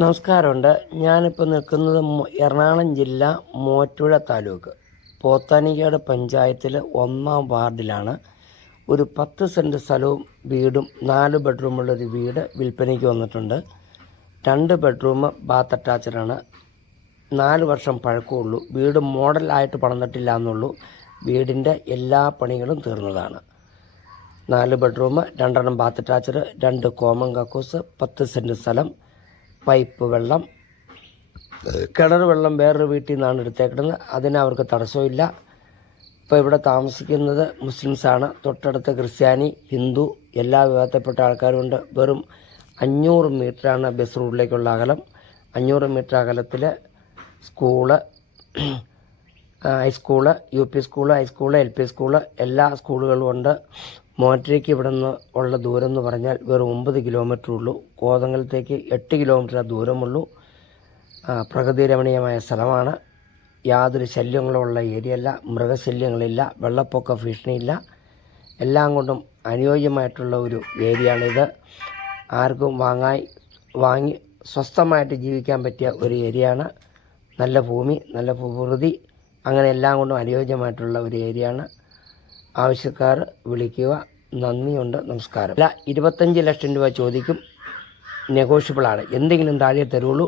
നമസ്കാരമുണ്ട്. ഞാനിപ്പോൾ നിൽക്കുന്നത് എറണാകുളം ജില്ല മൂവാറ്റുപുഴ താലൂക്ക് പോത്താനിക്കാട് പഞ്ചായത്തിൽ 1-ാം വാർഡിലാണ്. ഒരു 10 സെൻറ്റ് സ്ഥലവും വീടും 4 ബെഡ്റൂമുള്ളൊരു വീട് വിൽപ്പനയ്ക്ക് വന്നിട്ടുണ്ട്. 2 ബെഡ്റൂം ബാത്ത് അറ്റാച്ചഡാണ്. 4 വർഷം പഴക്കമുള്ളൂ. വീട് മോഡലായിട്ട് പണിതിട്ടില്ല എന്നുള്ളൂ. വീടിൻ്റെ എല്ലാ പണികളും തീർന്നതാണ്. 4 ബെഡ്റൂം, 2 ബാത്ത് അറ്റാച്ചഡ്, 2 കോമൺ കക്കൂസ്, 10 സെൻറ്റ് സ്ഥലം, പൈപ്പ് വെള്ളം, കിണർ വെള്ളം വേറൊരു വീട്ടിൽ നിന്നാണ് എടുത്തേക്കുന്നത്. അതിന് അവർക്ക് തടസ്സമില്ല. ഇപ്പോൾ ഇവിടെ താമസിക്കുന്നത് മുസ്ലിംസാണ്. തൊട്ടടുത്ത് ക്രിസ്ത്യാനി, ഹിന്ദു എല്ലാ വിഭാഗത്തിൽപ്പെട്ട ആൾക്കാരുമുണ്ട്. വെറും 500 മീറ്ററാണ് ബസ് റൂട്ടിലേക്കുള്ള അകലം. 500 മീറ്റർ അകലത്തിൽ school, high school, UP school, high school, LP school എല്ലാ സ്കൂളുകളും ഉണ്ട്. മോറ്റരയ്ക്ക് ഇവിടെ നിന്ന് ഉള്ള ദൂരം എന്ന് പറഞ്ഞാൽ വെറും 9 കിലോമീറ്റർ ഉള്ളൂ. കോതങ്കലത്തേക്ക് 8 കിലോമീറ്റർ ദൂരമുള്ളൂ. പ്രകൃതി രമണീയമായ സ്ഥലമാണ്. യാതൊരു ശല്യങ്ങളുള്ള ഏരിയയല്ല. മൃഗശല്യങ്ങളില്ല, വെള്ളപ്പൊക്ക ഭീഷണിയില്ല. എല്ലാം കൊണ്ടും അനുയോജ്യമായിട്ടുള്ള ഒരു ഏരിയയാണിത്. ആർക്കും വാങ്ങി സ്വസ്ഥമായിട്ട് ജീവിക്കാൻ പറ്റിയ ഒരു ഏരിയയാണ്. നല്ല ഭൂമി, നല്ല പ്രകൃതി, അങ്ങനെ എല്ലാം കൊണ്ടും അനുയോജ്യമായിട്ടുള്ള ഒരു ഏരിയയാണ്. ആവശ്യക്കാർ വിളിക്കുക. നന്ദിയുണ്ട്. നമസ്കാരം. 25 ലക്ഷം രൂപ ചോദിക്കും. നെഗോഷ്യബിളാണ്. എന്തെങ്കിലും താഴെ തരുള്ളൂ.